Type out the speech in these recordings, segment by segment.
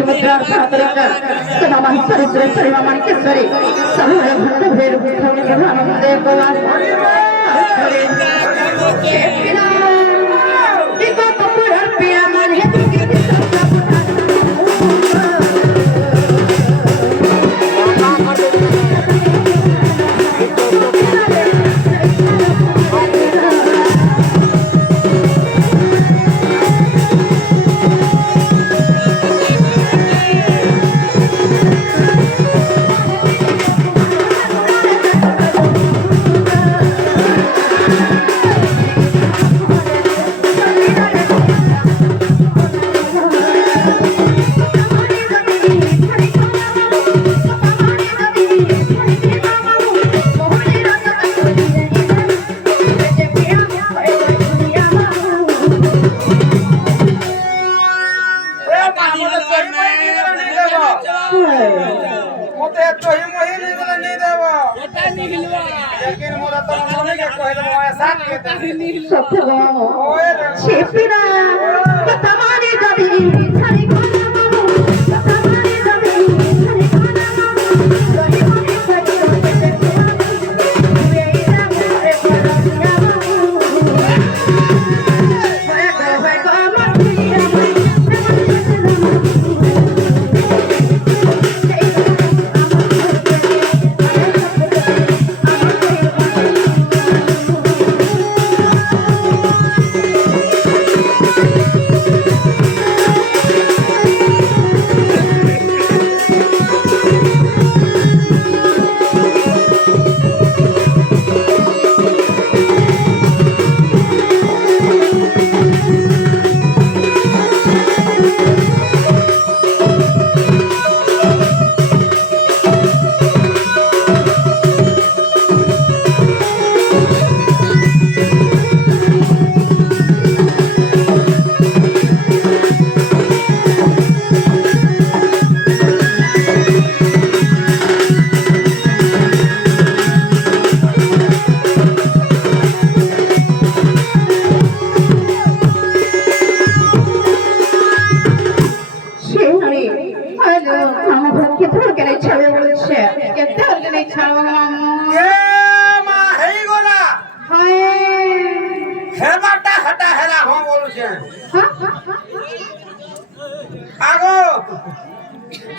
सुभद्रार सातरकर समामान चरित्र मामान केसरी सभी भक्त भेद भक्त आनंदे गोवाल हरे बिना इको कपूर पिया मन है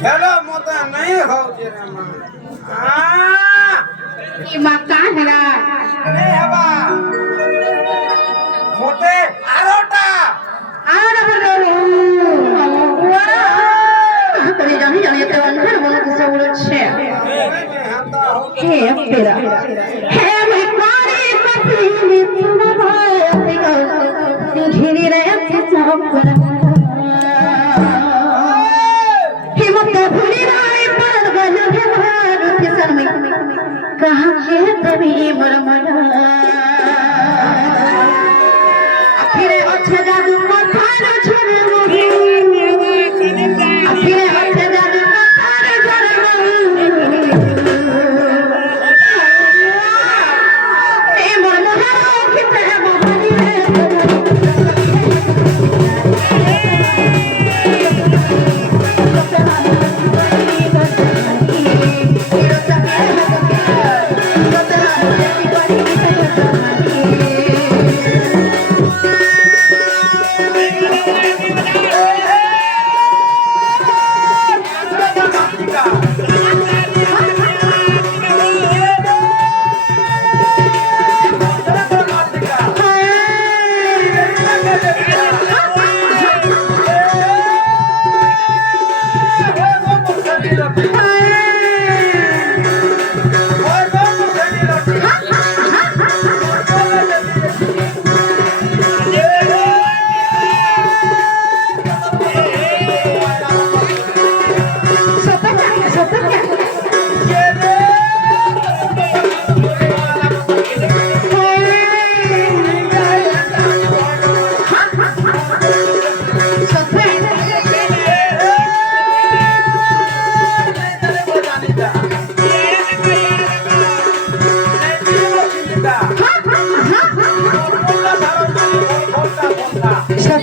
हेलो मोता नहीं हो तेरे मां का हेला नहीं हवा मोते आरोटा आना बोलो वाह करे जानी जानी तो अंधर बोलो किसे बोलो छे हे तेरा हे मैं मारी पति में तुम भाई घिरी रहे थे सब कहाँ है तभी मरमना आखिर अच्छा जादू मथार छोड़ मुझे आखिर अच्छा जादू मथार छोड़ मुझे ये मनोहर कितना मोहनी है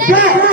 Yeah.